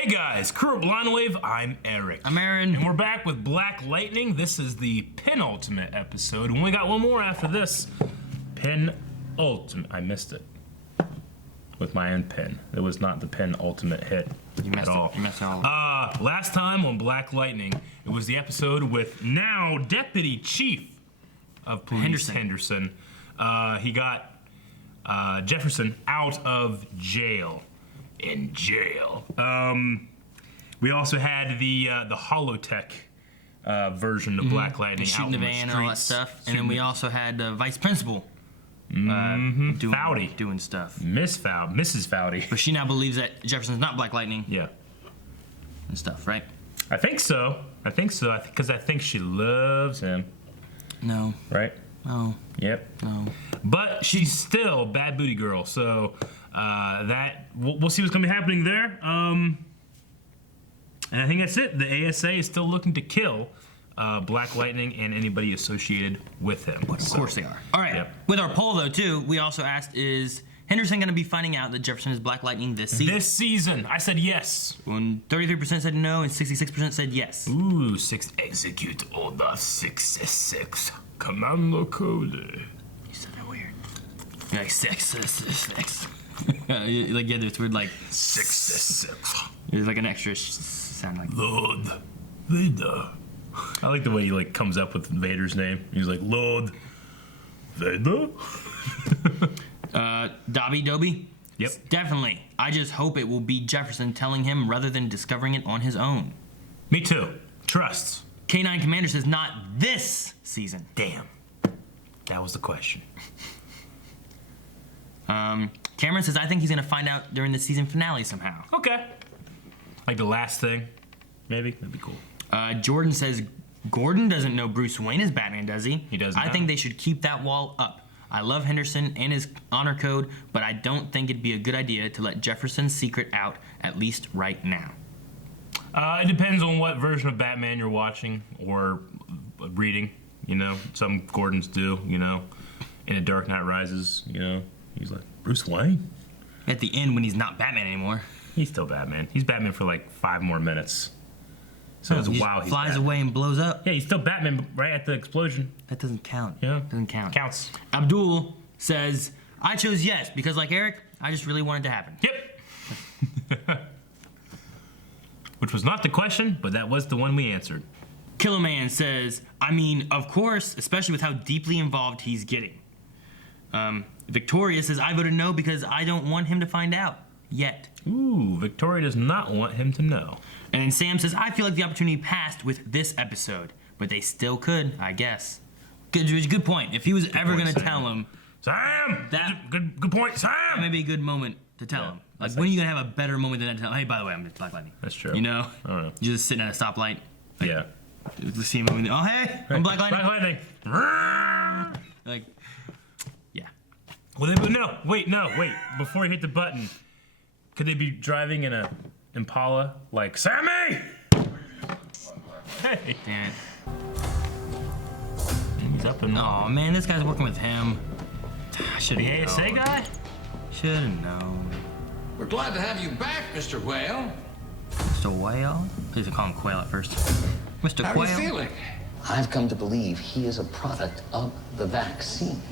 Hey guys, crew of Blind Wave, I'm Eric. I'm Aaron. And we're back with Black Lightning. This is the penultimate episode, and we got one more after this. Penultimate. I missed it. With my own pen. It was not the penultimate hit at all. You messed it all. Last time on Black Lightning, it was the episode with now Deputy Chief of Police Henderson. He got Jefferson out of jail. In jail. We also had the holotech version of Black Lightning, shooting the van and all that stuff, and then we also had the vice principal doing stuff. Mrs. Foudy. But she now believes that Jefferson's not Black Lightning. Yeah. And stuff, right? I think so. Because I think she loves him. No. Right? No. Yep. No. But she's still bad booty girl, so we'll see what's gonna be happening there. And I think that's it. The ASA is still looking to kill Black Lightning and anybody associated with him. Of course they are. All right. Yep. With our poll though too, we also asked: is Henderson gonna be finding out that Jefferson is Black Lightning this season? This season, I said yes. When 33% said no and 66% said yes. Ooh, execute order 66. Commander Cody. You said that weird. You're like 666. Like yeah, this weird like 66. There's like an extra sound like Lord Vader. I like the way he like comes up with Vader's name. He's like Lord Vader. Dobby Dobie. Yep. Definitely. I just hope it will be Jefferson telling him rather than discovering it on his own. Me too. Trusts. K9 Commander says not this season. Damn. That was the question. Cameron says I think he's gonna find out during the season finale somehow. Okay. Like the last thing, maybe. That'd be cool. Jordan says Gordon doesn't know Bruce Wayne is Batman, does he? He does not. I think they should keep that wall up. I love Henderson and his honor code, but I don't think it'd be a good idea to let Jefferson's secret out, at least right now. It depends on what version of Batman you're watching or reading. You know, some Gordons do. You know, in A Dark Knight Rises. You know, he's like Bruce Wayne. At the end, when he's not Batman anymore, he's still Batman. He's Batman for like 5 more minutes. So it's wow. He flies away and blows up. Yeah, he's still Batman right at the explosion. That doesn't count. Yeah, doesn't count. Counts. Abdul says I chose yes because, like Eric, I just really wanted to happen. Yep. Which was not the question, but that was the one we answered. Killerman says, I mean, of course, especially with how deeply involved he's getting. Victoria says, I voted no because I don't want him to find out yet. Ooh, Victoria does not want him to know. And then Sam says, I feel like the opportunity passed with this episode, but they still could, I guess. Good point. If he was ever going to tell him, Sam, good point, Sam. That may be a good moment to tell him. Like, when are you going to have a better moment than that to tell him, hey, by the way, I'm just Black Lightning? That's true. You know? I don't know. You're just sitting at a stoplight. Like, yeah. See him moving. Oh, hey, I'm Black Lightning. Black Lightning. Like, yeah. Well, no. Wait. Before you hit the button, could they be driving in a Impala like Sammy? Hey. Damn it. He's up and. Oh man, this guy's working with him. Should the ASA guy? Should have known. We're glad to have you back, Mr. Whale. Mr. Whale? Please call him Quail at first. Mr. How Quail. are you feeling? I've come to believe he is a product of the vaccine.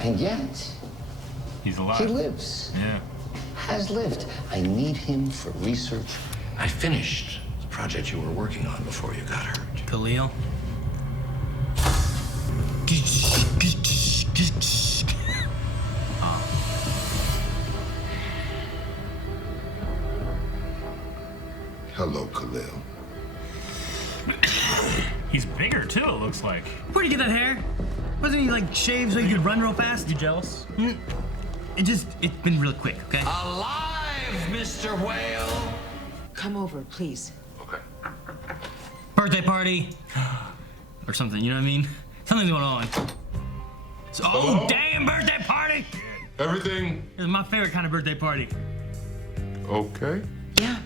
And yet, He's alive. he lives. Yeah. Has lived. I need him for research. I finished the project you were working on before you got hurt. Khalil. Hello, Khalil. He's bigger too, it looks like. Where'd you get that hair? Wasn't he like shaved so you could run real fast? You jealous? It's been real quick, okay? Alive, Mr. Whale! Come over, please. Okay. Birthday party. Or something, you know what I mean? Something's going on. So, oh, damn, birthday party! Everything This is my favorite kind of birthday party. okay? Yeah.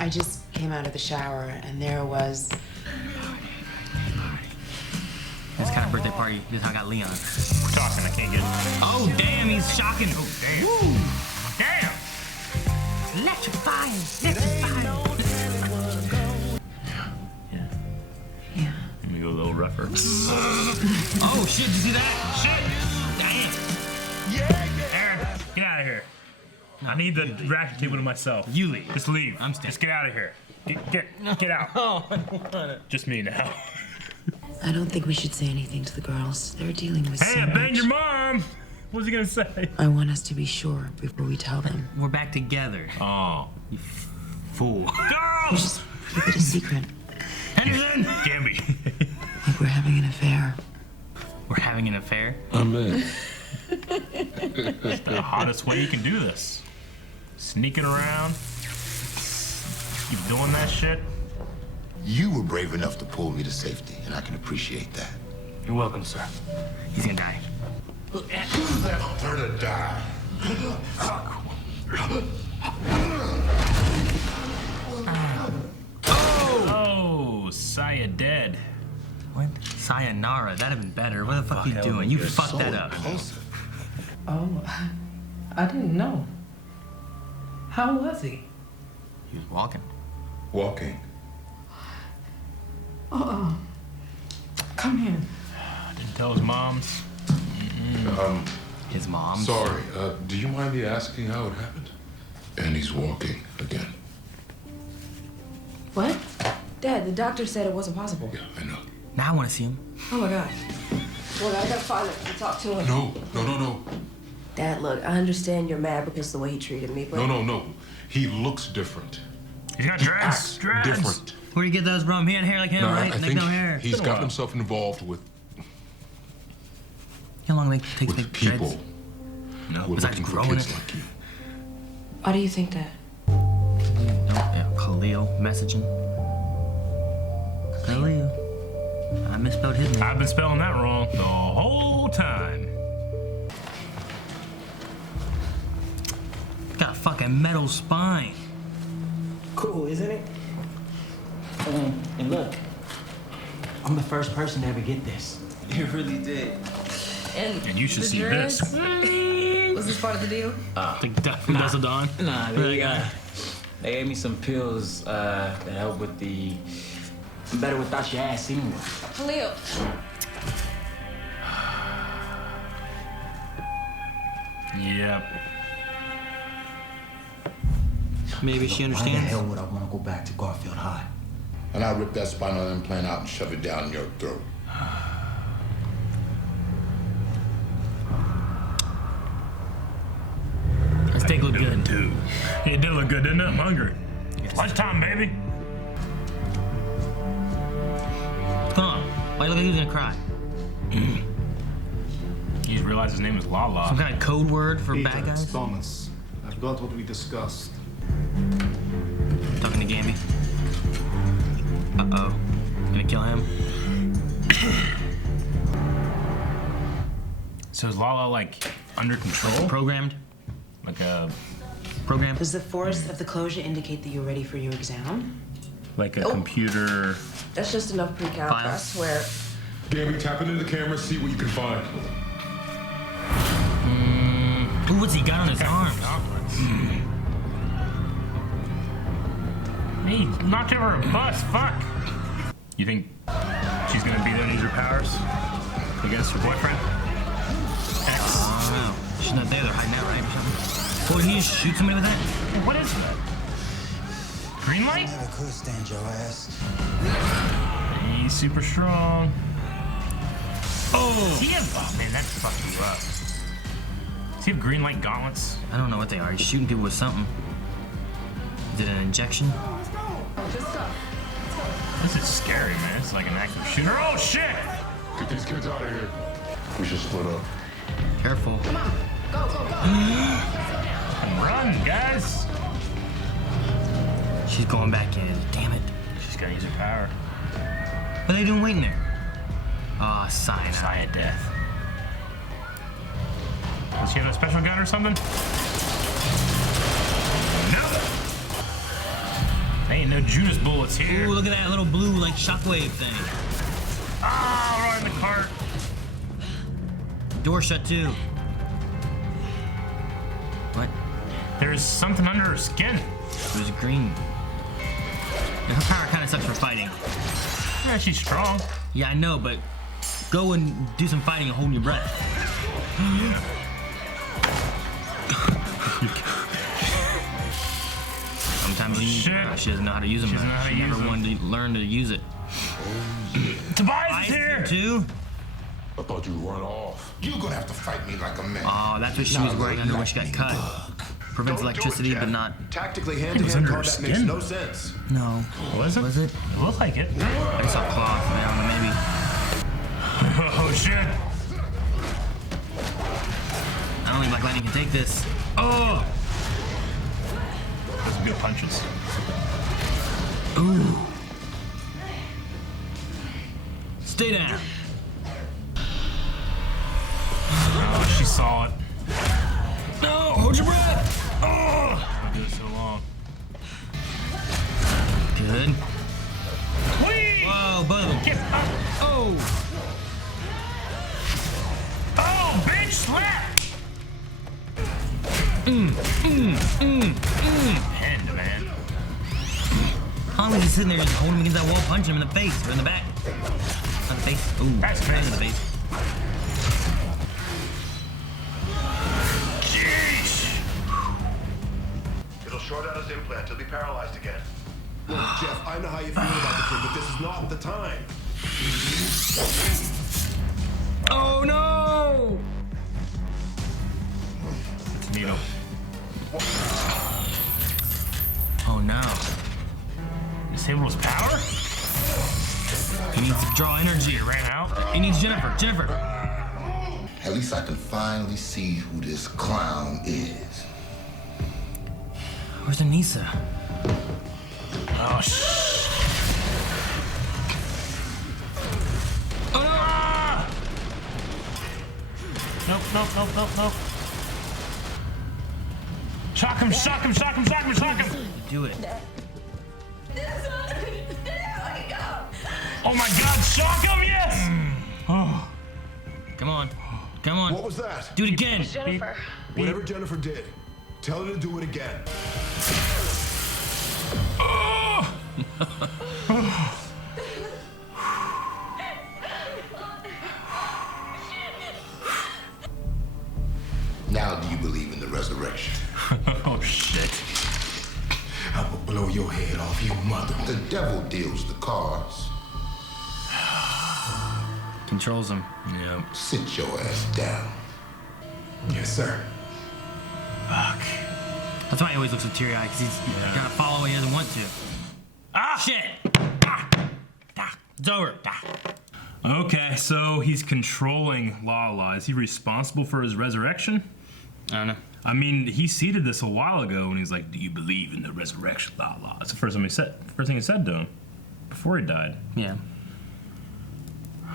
I just came out of the shower and there was. This kind of birthday party is how I got Leon. We're talking, I can't get it. Oh, damn, he's shocking. Oh, damn. Woo. Damn. Electrifying. effort. Oh shit! Did you see that? Shit! Damn! Aaron, get out of here. I need the racket table to myself. You leave. Just leave. I'm staying. Just get out of here. Get out. Oh, I don't want it. Just me now. I don't think we should say anything to the girls. They're dealing with Hey, so I banged much. your mom. What's he gonna say? I want us to be sure before we tell them. We're back together. Oh, You fool. girls! Just keep it a secret. Henderson! Gamby. Like we're having an affair. We're having an affair. I'm in. The hottest way you can do this. Sneaking around. Keep doing that shit. You were brave enough to pull me to safety, and I can appreciate that. You're welcome, sir. He's gonna die. Her to die. Oh, Saya dead. What? Sayonara. That'd have been better. What the fuck you doing? You fucked that up. Impulsive. Oh, I didn't know. How was he? He was walking. Walking. Come here. Didn't tell his moms. His mom. Sorry. Do you mind me asking how it happened? And he's walking again. What? Dad, the doctor said it wasn't possible. Yeah, I know. Now I want to see him. Oh my God. Well, I gotta find him and talk to him. No. Dad, look, I understand you're mad because of the way he treated me, but No. He looks different. He's got dreads. Dreads. Different. Where do you get those from? He had hair like him, No, right? I Like think no hair. he's Been a got while. himself involved with How long they take to make people dreads? who are Was I looking for growing kids it? like you. why do you think that? Oh, yeah, Khalil messaging. Khalil. I misspelled his name. I've been spelling that wrong the whole time. Got a fucking metal spine. Cool, isn't it? And look, I'm the first person to ever get this. You really did. And you should The see dreads? this. Was this part of the deal? From Dustle Dawn. Nah, they gave me some pills that help with the better without your ass anyway. Khalil. Yep. Maybe she Why the understands. hell would I want to go back to Garfield High? And I'll rip that spinal implant out and shove it down your throat. This steak look good. Too. It did look good, didn't it? I'm hungry. Lunchtime, baby. What's going on? Why you look like he was gonna cry? He just realized his name is Some Lala. kind of code word for bad guys? Thomas. I've got what we discussed. Talking to Gamby. Uh-oh. Gonna kill him? So is Lala like under control? Programmed? Like a Programmed? Does the force of the closure indicate that you're ready for your exam? computer. That's just enough pre-count, I File. swear. Gammy, tap into the camera, see what you can find. Ooh, what's he got on his arms? He knocked over a bus. Fuck. You think she's gonna be there and use her powers against her boyfriend? I don't know. She's not there. They're hiding out, right? Or something. What, did he just shoot somebody with that? What is that? Green light? I could stand your ass. He's super strong. Oh! Does he have, oh man, that's fucking rough. Does he have green light gauntlets? I don't know what they are. He's shooting people with something. Is it an injection? This is scary, man. It's like an active shooter. Oh shit! Get these kids out of here. We should split up. Careful. Run, guys! She's going back in. Damn it. She's gotta use her power. What are they doing waiting there? Ah, cyanide. Sigh of death. Does she have a special gun or something? No! Ain't no Judas bullets here. Ooh, look at that little blue, like, shockwave thing. Ah, right in the cart. Door shut, too. What? There's something under her skin. There's green. Her power kind of sucks for fighting. Yeah, she's strong. Yeah, I know, but go and do some fighting and hold your breath. Sometimes she doesn't know how to use them. She never wanted to learn to use it. Tobias is here! Too? I thought you'd run off. You're gonna have to fight me like a man. Oh, that's what she was wearing under where she got cut. Prevents electricity, but not. Tactically, was hand-to-hand under her combat makes skin. no sense. No. Was it? Was it? It looked like it. I saw cloth, man, maybe. Oh shit! I don't think Black Lightning can take this. Oh! Those are good punches. Ooh. Stay down. Oh, she saw it. No, hold your breath. Oh! I'll do it so long. Good. Whee! Whoa, both of them. Get up. Oh! Oh, bitch, slap! Hand, man. Holly's sitting there just holding him against that wall, punching him in the face or in the back. Not the face. Ooh, That's in face. the face. Jeez! It'll short out his implant. He'll be paralyzed again. Look, Jeff, I know how you feel about the kid, but this is not the time. Oh no! It's a needle. Oh no. Disable his power? He needs to draw energy. It ran out. He needs Jennifer. Jennifer. At least I can finally see who this clown is. Where's Anissa? Oh, shh. Ah! Nope. Shock him, shock him, shock him, shock him, shock him! Do it. Oh my god, shock him, yes! Oh. Come on. Come on. What was that? Do it again. Jennifer. Whatever Jennifer did, tell her to do it again. Oh. Now do you believe in the resurrection? Oh shit. I will blow your head off, you mother. The devil deals the cards. Controls him. Yeah. Sit your ass down. Yes, sir. Fuck. That's why he always looks so teary-eyed, because he's gotta follow what he doesn't want to. Ah! Shit! It's over. Okay, so he's controlling Lala. Is he responsible for his resurrection? I don't know. I mean, he seeded this a while ago when he's like, "Do you believe in the resurrection, Lala?" That's the first thing he said to him before he died. Yeah.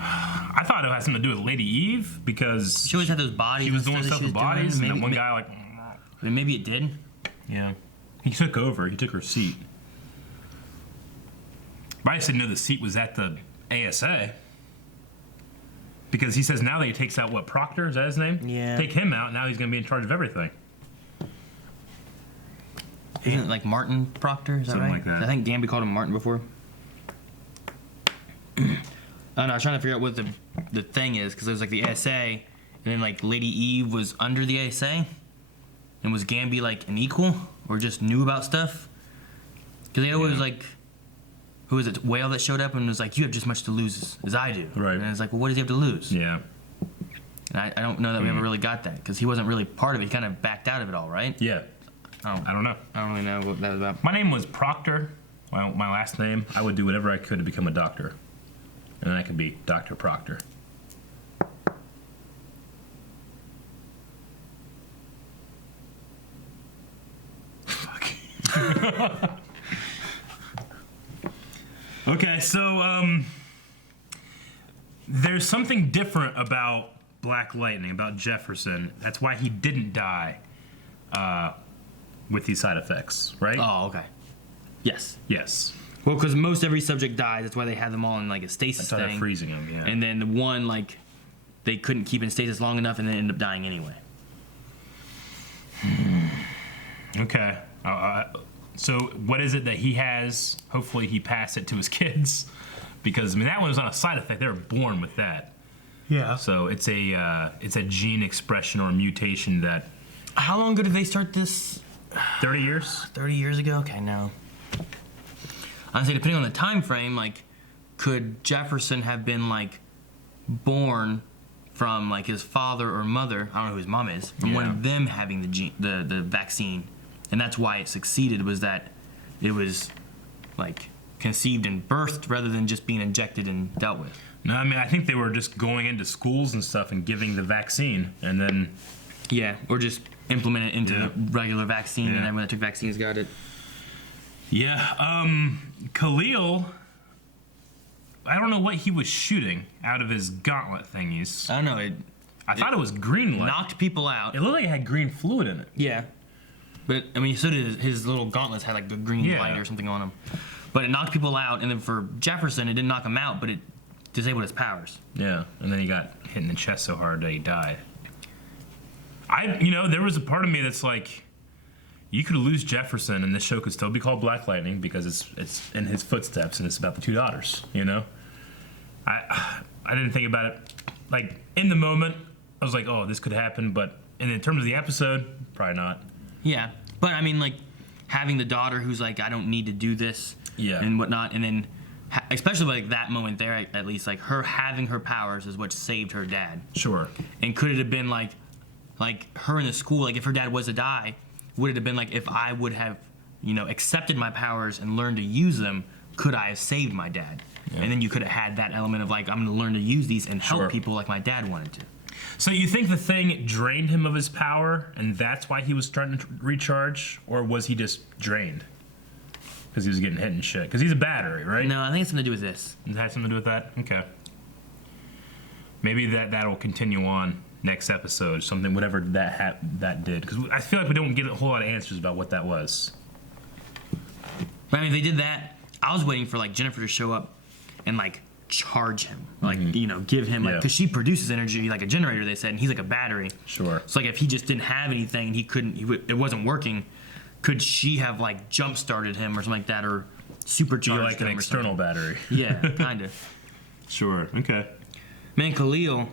I thought it had something to do with Lady Eve because She always had those bodies. he was doing and stuff that with she was doing. bodies, and Maybe, then one guy like, maybe it did. yeah, he took over. He took her seat. But I just didn't know the seat was at the ASA. Because he says now that he takes out, what, Proctor? Is that his name? Yeah. Take him out, now he's going to be in charge of everything. Isn't it like Martin Proctor? Is that Something right? like that. I think Gamby called him Martin before. I don't know, I was trying to figure out what the thing is, because it was like the ASA, and then like Lady Eve was under the ASA, and was Gamby like an equal, or just knew about stuff? Because they always like, who was it, Whale that showed up and was like, you have just as much to lose as I do. Right. And it's like, well, what does he have to lose? Yeah. And I don't know that we ever really got that, because he wasn't really part of it. He kind of backed out of it all, right? Yeah. Oh, I don't know. I don't really know what that was about. My name was Proctor. Well, my last name. I would do whatever I could to become a doctor. And then I could be Dr. Proctor. Fuck. Okay, so there's something different about Black Lightning, about Jefferson. That's why he didn't die with these side effects, right? Oh, okay. Yes. Yes. Well, because most every subject dies. That's why they have them all in like a stasis That's why they're thing. freezing them, yeah. And then the one, like, they couldn't keep in stasis long enough and then ended up dying anyway. Okay. So what is it that he has? Hopefully he passed it to his kids. because I mean that one was not a side effect. They were born with that. Yeah. So it's a gene expression or mutation that. How long ago did they start this? 30 years. 30 years ago. Okay, no. Honestly, depending on the time frame, like, could Jefferson have been like born from like his father or mother? I don't know who his mom is. From one of them having the vaccine, and that's why it succeeded. Was that it was like conceived and birthed rather than just being injected and dealt with. No, I mean I think they were just going into schools and stuff and giving the vaccine, and then or just implement it into the regular vaccine, and everyone that took vaccines got it. Yeah, Khalil. I don't know what he was shooting out of his gauntlet thingies. I don't know. I thought it was green light. Knocked people out. It looked like it had green fluid in it. Yeah. But, I mean, so did his little gauntlets had like the green light or something on them. But it knocked people out, and then for Jefferson, it didn't knock him out, but it disabled his powers. Yeah, and then he got hit in the chest so hard that he died. There was a part of me that's like, you could lose Jefferson, and this show could still be called Black Lightning because it's in his footsteps, and it's about the two daughters. I didn't think about it like in the moment. I was like, oh, this could happen, but in terms of the episode, probably not. Yeah, but I mean, like having the daughter who's like, I don't need to do this, and whatnot, and then especially like that moment there, at least like her having her powers is what saved her dad. Sure. And could it have been like her in the school, like if her dad was to die, would it have been like if I would have, accepted my powers and learned to use them, could I have saved my dad? Yeah. And then you could have had that element of like, I'm going to learn to use these and help people like my dad wanted to. So you think the thing drained him of his power, and that's why he was trying to recharge, or was he just drained because he was getting hit and shit? Because he's a battery, right? No, I think it's something to do with this. It has something to do with that. Okay. Maybe that'll continue on next episode. Something, whatever that did, because I feel like we don't get a whole lot of answers about what that was. But I mean, if they did that, I was waiting for like Jennifer to show up and like charge him, like give him like, because she produces energy like a generator, they said, and he's like a battery. Sure. So like if he just didn't have anything and it wasn't working, could she have like jump started him or something like that, or supercharged like him an external battery? Yeah, kind of. Sure. Okay. Man, Khalil.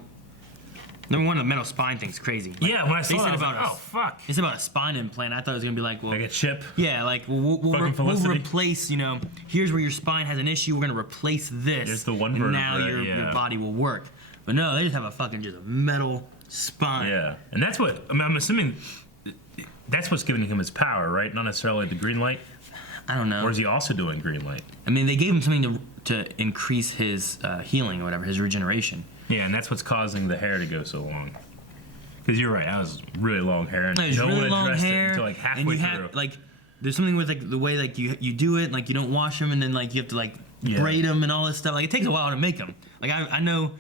Number one, the metal spine thing's crazy. Like, yeah, when I saw it, I was like, oh fuck. It's about a spine implant. I thought it was gonna be like, well, like a chip. Yeah, like we'll replace. Here's where your spine has an issue. We're gonna replace this. There's the one and vertebrae. now your body will work. But no, they just have a fucking just a metal spine. Yeah, and that's what I'm assuming. That's what's giving him his power, right? Not necessarily the green light. I don't know. Or is he also doing green light? I mean, they gave him something to increase his healing or whatever, his regeneration. Yeah, and that's what's causing the hair to go so long. Because you're right, I was really long hair, and no one really long addressed hair, it until like halfway and you through. have like, there's something with like the way like you do it, like you don't wash them, and then like you have to like braid them and all this stuff. Like it takes a while to make them. Like I know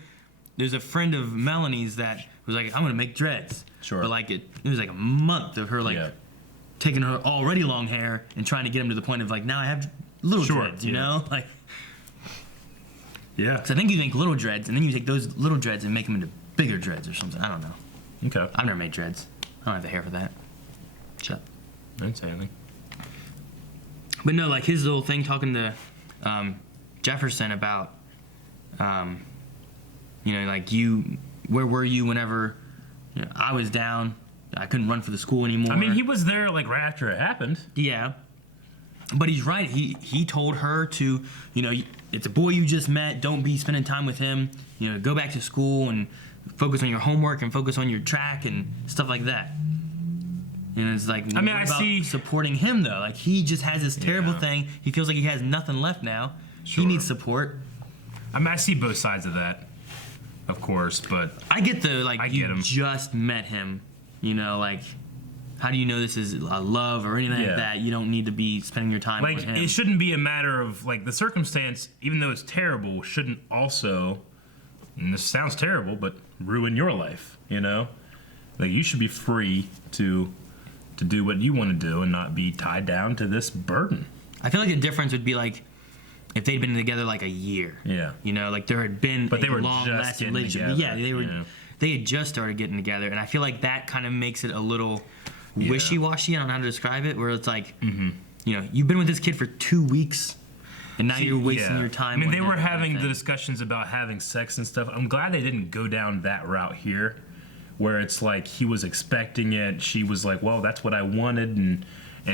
there's a friend of Melanie's that was like, I'm gonna make dreads. Sure. But like it was like a month of her like taking her already long hair and trying to get him to the point of like, now I have little dreads, you know, like. Yeah. So I think you make little dreads, and then you take those little dreads and make them into bigger dreads or something. I don't know. Okay. I've never made dreads. I don't have the hair for that. Shut up. I didn't say anything. But no, like his little thing talking to Jefferson about, like where were you whenever I was down? I couldn't run for the school anymore. I mean, he was there like right after it happened. Yeah. But he's right. He told her to, it's a boy you just met. Don't be spending time with him. Go back to school and focus on your homework and focus on your track and stuff like that. And it's like, I see supporting him though. Like he just has this terrible thing. He feels like he has nothing left now. Sure. He needs support. I mean, I see both sides of that, of course. But I get you just met him. Like. How do you know this is a love or anything like that? You don't need to be spending your time with him. It shouldn't be a matter of, like, the circumstance, even though it's terrible, shouldn't also, and this sounds terrible, but ruin your life, Like, you should be free to do what you want to do and not be tied down to this burden. I feel like the difference would be, like, if they'd been together, like, a year. Yeah. Like, there had been a long lasting relationship. Together, Yeah, they had just started getting together, and I feel like that kind of makes it a little... wishy-washy. I don't know how to describe it. Where it's like, you've been with this kid for 2 weeks, And now you're wasting Yeah. your time. I mean, on they that were kind of having the thing. discussions about having sex and stuff. I'm glad they didn't go down that route here, where it's like he was expecting it. She was like, "Well, that's what I wanted," and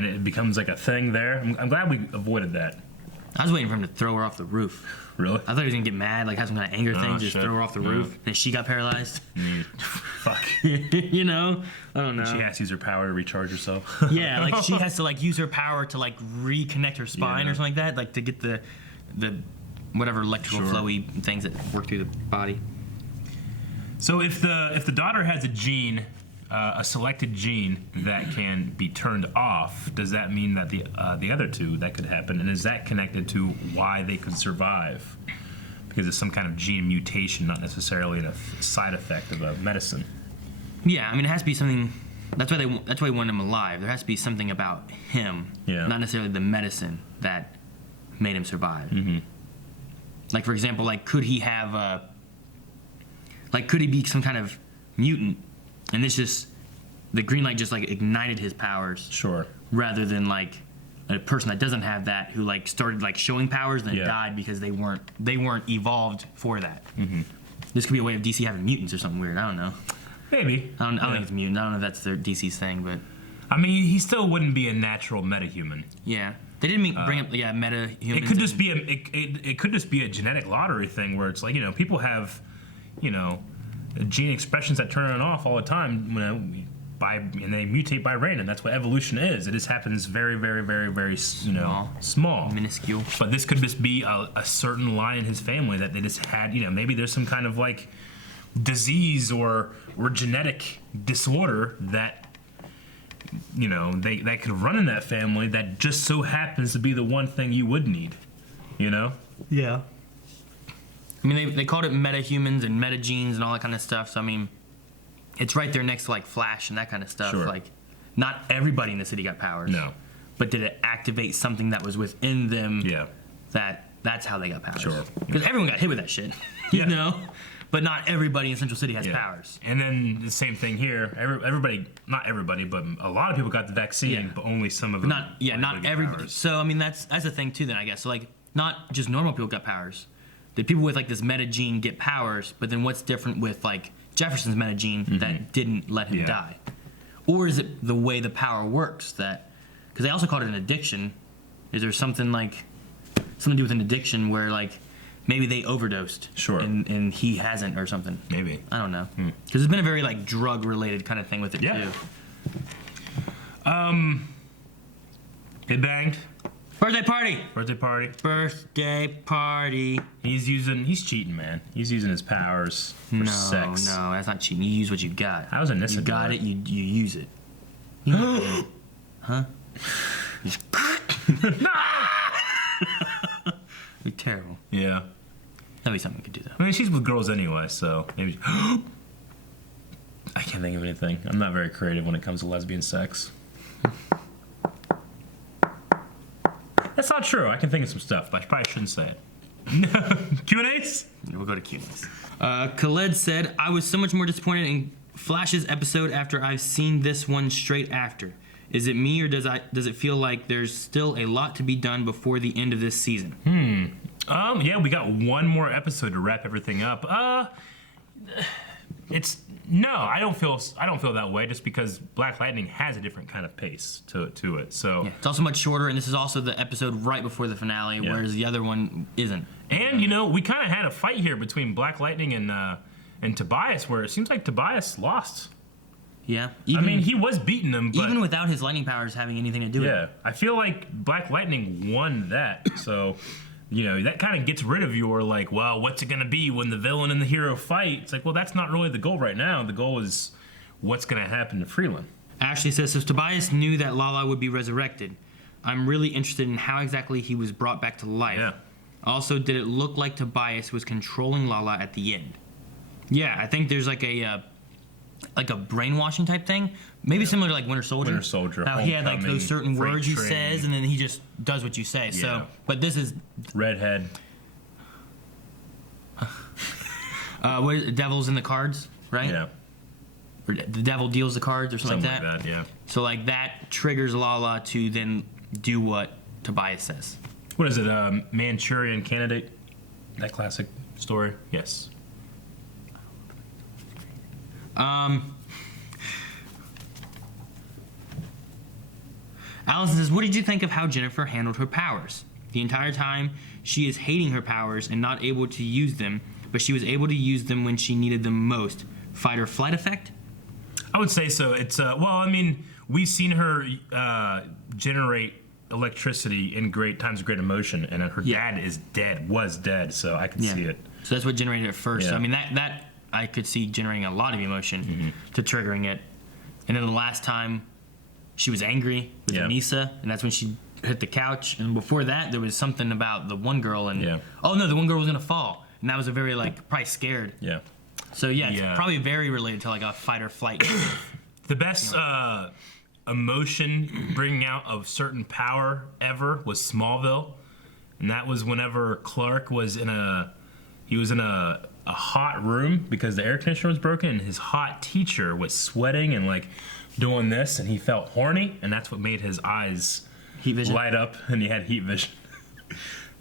it becomes like a thing there. I'm glad we avoided that. I was waiting for him to throw her off the roof. Really? I thought he was gonna get mad, like have some kind of anger thing, just shit. throw her off the No. roof, and she got paralyzed. Fuck. You know? I don't know. She has to use her power to recharge herself. Yeah, like she has to like use her power to like reconnect her spine Yeah. or something like that, like to get the whatever electrical Sure. flowy things that work through the body. So if the daughter has a gene, a selected gene that can be turned off, does that mean that the other two that could happen, and is that connected to why they could survive? Because it's some kind of gene mutation, not necessarily a side effect of a medicine. Yeah, I mean it has to be something. That's why we want him alive. There has to be something about him, Yeah. not necessarily the medicine that made him survive. Mm-hmm. Like for example, like could he have could he be some kind of mutant, and this just the green light just like ignited his powers, Sure. rather than like a person that doesn't have that who like started like showing powers and then Yeah. died because they weren't evolved for that. Mm-hmm. This could be a way of DC having mutants or something weird. I don't know. Maybe. I don't think it's mutant. I don't know if that's their DC's thing, but I mean, he still wouldn't be a natural metahuman. yeah, they didn't bring up meta humans. It could just be it could just be a genetic lottery thing where it's like, you know, people have, you know, gene expressions that turn on and off all the time, you know, and they mutate by random. That's what evolution is. It just happens very, very, very, very, you know, small, minuscule. But this could just be a certain line in his family that they just had. You know, maybe there's some kind of like disease or genetic disorder that, you know, that could run in that family that just so happens to be the one thing you would need. You know? Yeah. I mean, they called it meta-humans and meta-genes and all that kind of stuff, so I mean, it's right there next to, like, Flash and that kind of stuff. Sure. Like, not everybody in the city got powers. No. But did it activate something that was within them? Yeah. That's how they got powers. Sure. Because everyone got hit with that shit, you know? But not everybody in Central City has Yeah. powers. And then the same thing here. Everybody, not everybody, but a lot of people got the vaccine, Yeah. but only some of them. Not everybody. Powers. So I mean, that's the thing too. Then I guess so. Like, not just normal people got powers. Did people with like this meta gene get powers? But then what's different with like Jefferson's meta gene that didn't let him Yeah. die? Or is it the way the power works that? Because they also called it an addiction. Is there something to do with an addiction where like maybe they overdosed? Sure. And he hasn't or something. Maybe. I don't know. Because there's been a very like drug related kind of thing with it Yeah. too. They banged. Birthday party. Birthday party. Birthday party. He's cheating, man. He's using his powers for No, sex. no, that's not cheating. You use what you got. I was innocent. You got boy. it. You use it. Huh? Be terrible. Yeah. That'd be something we could do though. I mean, she's with girls anyway, so maybe. I can't think of anything. I'm not very creative when it comes to lesbian sex. That's not true. I can think of some stuff, but I probably shouldn't say it. Q&As? We'll go to Q&As. Khaled said, I was so much more disappointed in Flash's episode after I've seen this one straight after. Is it me or does it feel like there's still a lot to be done before the end of this season? Yeah, we got one more episode to wrap everything up. I don't feel that way just because Black Lightning has a different kind of pace to it. So Yeah, it's also much shorter, and this is also the episode right before the finale, Yeah. whereas the other one isn't. And you know, we kind of had a fight here between Black Lightning and Tobias, where it seems like Tobias lost. Yeah. I mean, he was beating him, but even without his lightning powers having anything to do with it. yeah, I feel like Black Lightning won that. So, you know, that kind of gets rid of your like, well, what's it gonna be when the villain and the hero fight? It's like, well, that's not really the goal right now. The goal is what's gonna happen to Freeland. Ashley says, so Tobias knew that Lala would be resurrected. I'm really interested in how exactly he was brought back to life. Yeah. Also, did it look like Tobias was controlling Lala at the end? Yeah, I think there's like a brainwashing type thing. Maybe similar to like Winter Soldier. Winter Soldier, How he had like Homecoming, those certain Freight words he Train. says, and then he just does what you say. Yeah. So, but this is Redhead. what is it? Devil's in the cards, right? Yeah. Or the devil deals the cards or something, Something like that, yeah. So like that triggers Lala to then do what Tobias says. What is it? Manchurian Candidate? That classic story? Yes. Allison says, what did you think of how Jennifer handled her powers? The entire time, she is hating her powers and not able to use them, but she was able to use them when she needed them most. Fight or flight effect? I would say so. It's, well, I mean, we've seen her generate electricity in times of great emotion, and her dad was dead, so I can see it. So that's what generated it first. Yeah. So, I mean, that I could see generating a lot of emotion to triggering it. And then the last time she was angry with Anissa, and that's when she hit the couch. And before that, there was something about the one girl, and oh no, the one girl was gonna fall, and that was a very probably scared. Yeah. So it's probably very related to like a fight or flight. The best emotion bringing out of certain power ever was Smallville, and that was whenever Clark was in a hot room because the air conditioner was broken, and his hot teacher was sweating and like doing this, and he felt horny, and that's what made his eyes heat vision light up, and he had heat vision.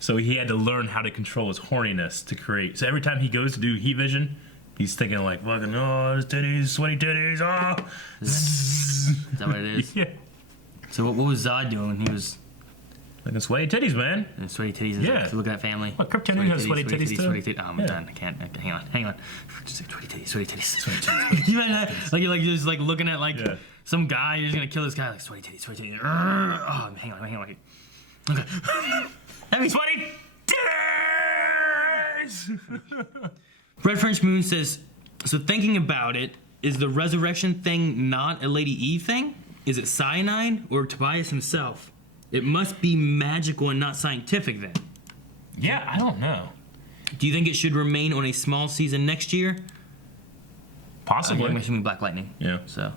So he had to learn how to control his horniness to create. So every time he goes to do heat vision, he's thinking like, fucking, oh, his titties, sweaty titties, oh. Is that what it is? Yeah. So what was Zod doing when he was... Like the sweaty titties, man. And sweaty titties is like, look at that family. What, Kryptonian has sweaty titties too? Sweaty titties. Oh, I'm done. I can't. Hang on. Just like sweaty titties. You imagine that? Like you're like just like looking at like some guy, you're just gonna kill this guy, like sweaty titties. Oh, hang on. Okay. That means sweaty titties! Red French Moon says, so thinking about it, is the resurrection thing not a Lady Eve thing? Is it cyanide or Tobias himself? It must be magical and not scientific then. Yeah, I don't know. Do you think it should remain on a small season next year? Possibly. I'm assuming Black Lightning. Yeah. So,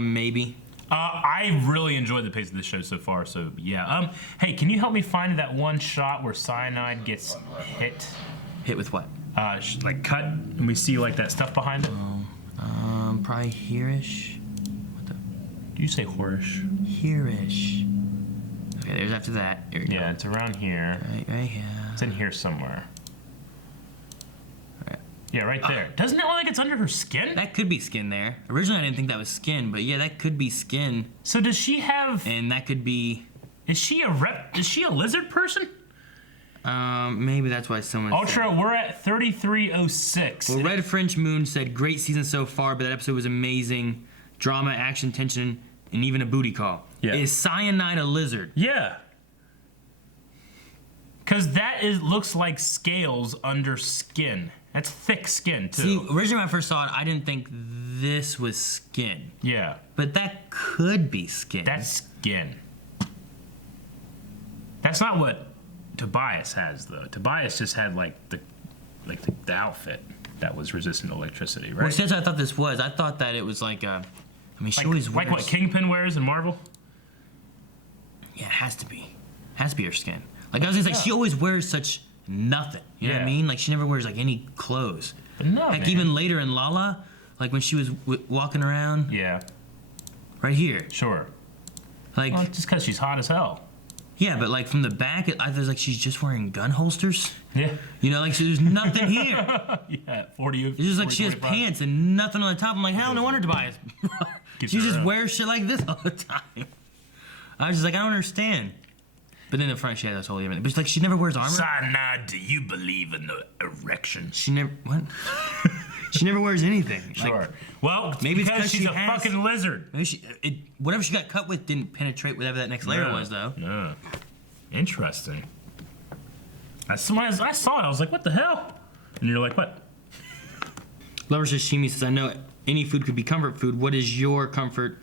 maybe. I really enjoyed the pace of the show so far, so yeah. Hey, can you help me find that one shot where cyanide gets hit? Hit with what? Like cut, and we see like that stuff behind it? Probably here-ish. Do you say horish? Here-ish. Okay, there's after that. Here we go. Yeah, it's around here. Right here. It's in here somewhere. Right. Yeah, right there. Doesn't it look like it's under her skin? That could be skin there. Originally, I didn't think that was skin, but yeah, that could be skin. So does she have... And that could be... Is she a lizard person? Maybe that's why someone Ultra, we're at 3306. Well, Red French Moon said, great season so far, but that episode was amazing. Drama, action, tension, and even a booty call. Yeah. Is cyanide a lizard? Yeah. Because that looks like scales under skin. That's thick skin, too. See, originally when I first saw it, I didn't think this was skin. Yeah. But that could be skin. That's skin. That's not what Tobias has, though. Tobias just had, the outfit that was resistant to electricity, right? Well, since I thought this was, I thought that it was like a... I mean, she always wears... Like what Kingpin wears in Marvel? Yeah, it has to be. Has to be her skin. Like, I was gonna say, she always wears such nothing. You know what I mean? Like, she never wears, any clothes. But no, Heck, man. even later in Lala, like, when she was walking around... Yeah. Right here. Sure. Like... Well, just because she's hot as hell. Yeah, but, from the back, it was like she's just wearing gun holsters. Yeah. You know, so there's nothing here. Yeah, 40 of... It's just like she has 45. pants and nothing on the top. I'm like, hell, no wonder Tobias. She just wears shit like this all the time. I was just like, I don't understand. But then in the front, she had this whole event. But she never wears armor. Cyanide, do you believe in the erection? She never, what? She never wears anything. Sure. Well, maybe because she's a has, fucking lizard. Maybe whatever she got cut with didn't penetrate whatever that next layer was, though. No. Interesting. When I saw it, I was like, what the hell? And you're like, what? Lover Sashimi says, I know any food could be comfort food. What is your comfort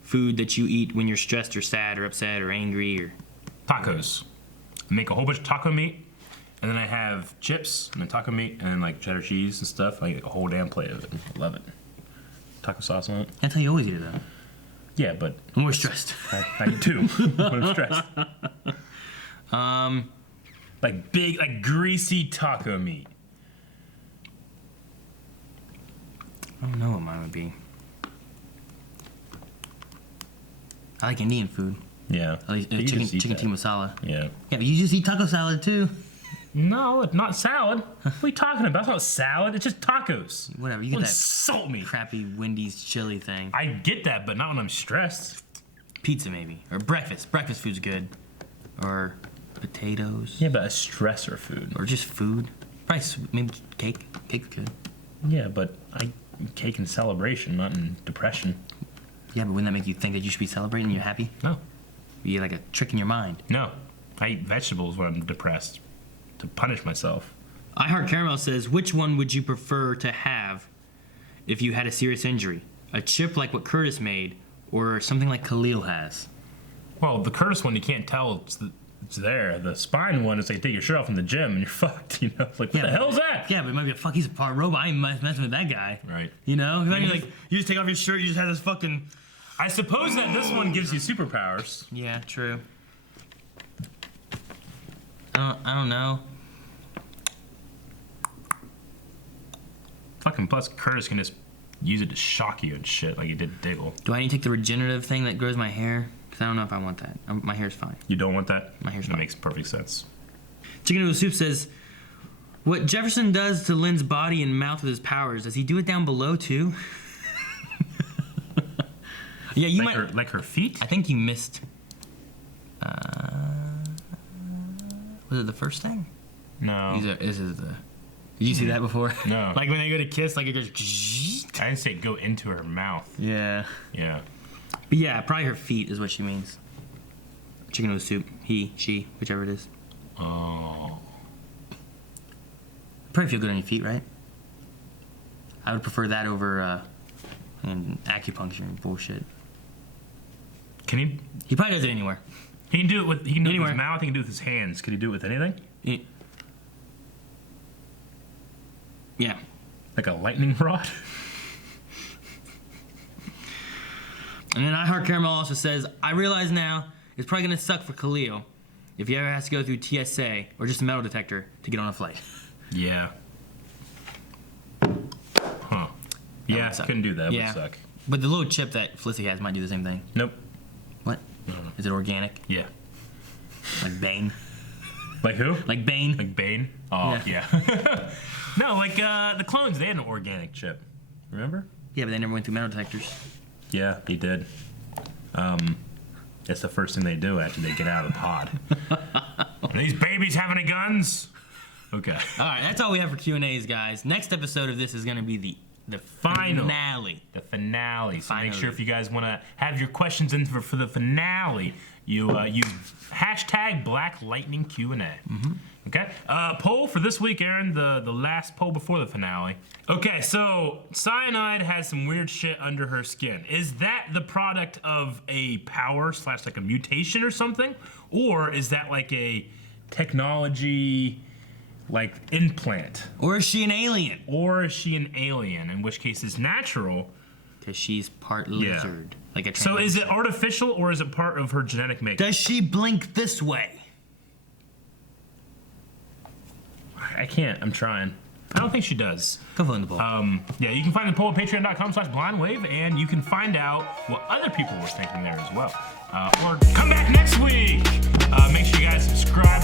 food that you eat when you're stressed or sad or upset or angry or... Tacos. I make a whole bunch of taco meat, and then I have chips, and then taco meat, and then cheddar cheese and stuff. I eat a whole damn plate of it. Love it. Taco sauce on it. That's how you always eat it, though. Yeah, but... I'm more stressed. I eat two when I'm stressed. Big, greasy taco meat. I don't know what mine would be. I like Indian food. Yeah. At least, You can chicken just eat tikka that. masala. Yeah. Yeah, but you just eat taco salad too. No, it's not salad. What are you talking about? It's not salad. It's just tacos. Whatever. You Don't get that insult me. crappy Wendy's chili thing. I get that, but not when I'm stressed. Pizza maybe, or breakfast. Breakfast food's good. Or potatoes. Yeah, but a stressor food. Or just food. Probably maybe cake. Cake's good. Yeah, but cake in celebration, not in depression. Yeah, but wouldn't that make you think that you should be celebrating and you're happy? No. Be like a trick in your mind. No. I eat vegetables when I'm depressed to punish myself. I Heart Caramel says, which one would you prefer to have if you had a serious injury? A chip like what Curtis made, or something like Khalil has? Well, the Curtis one, you can't tell it's there. The spine one is like take your shirt off in the gym and you're fucked. You know, it's like what the hell's that? Yeah, but it might be a fuck. He's a part robot. I ain't messing with that guy. Right. You know, then you're like, you just take off your shirt. You just have this fucking. I suppose that this one gives you superpowers. Yeah, true. I don't know. Fucking plus Curtis can just use it to shock you and shit like he did Diggle. Do I need to take the regenerative thing that grows my hair? Because I don't know if I want that. My hair's fine. You don't want that? My hair's That fine. makes perfect sense. Chicken Noodle Soup says, what Jefferson does to Lynn's body and mouth with his powers, does he do it down below too? Yeah, you might. Like her feet? I think you missed. Was it the first thing? No. This is the. Did you see that before? No. Like when they go to kiss, like it goes. I didn't say go into her mouth. Yeah. Yeah. But yeah, probably her feet is what she means. Chicken Noodle Soup. He, she, whichever it is. Oh. Probably feel good on your feet, right? I would prefer that over acupuncture and bullshit. Can he? He probably does it anywhere. He can do it with. He can do it with Anywhere. his mouth. He can do it with his hands. Could he do it with anything? Yeah. Like a lightning rod? And then I Heart Caramel also says, I realize now it's probably gonna suck for Khalil if he ever has to go through TSA or just a metal detector to get on a flight. Yeah. Huh. Yeah, would suck. couldn't do that. That Yeah. would suck. But the little chip that Felicity has might do the same thing. Nope. What? Is it organic? Yeah. Like Bane? Like who? Like Bane? Like Bane? Oh, yeah. No, like the clones, they had an organic chip. Remember? Yeah, but they never went through metal detectors. Yeah, they did. That's the first thing they do after they get out of the pod. Are these babies have any guns? Okay. All right, that's all we have for Q&As, guys. Next episode of this is going to be the Final. finale. The finale. So make Finally. sure if you guys want to have your questions in for the finale, you use hashtag Black Lightning Q&A. Mm-hmm. Okay. Poll for this week, Aaron. The last poll before the finale. Okay, so Cyanide has some weird shit under her skin. Is that the product of a power / like a mutation or something, or is that like a technology? Like implant. Or is she an alien? Or is she an alien? In which case it's natural. Because she's part Yeah. lizard. Like a So is it artificial or is it part of her genetic makeup? Does she blink this way? I can't. I'm trying. I don't think she does. Go vote in the poll. Yeah, you can find the poll at patreon.com/blindwave, and you can find out what other people were thinking there as well. Or come back next week. Make sure you guys subscribe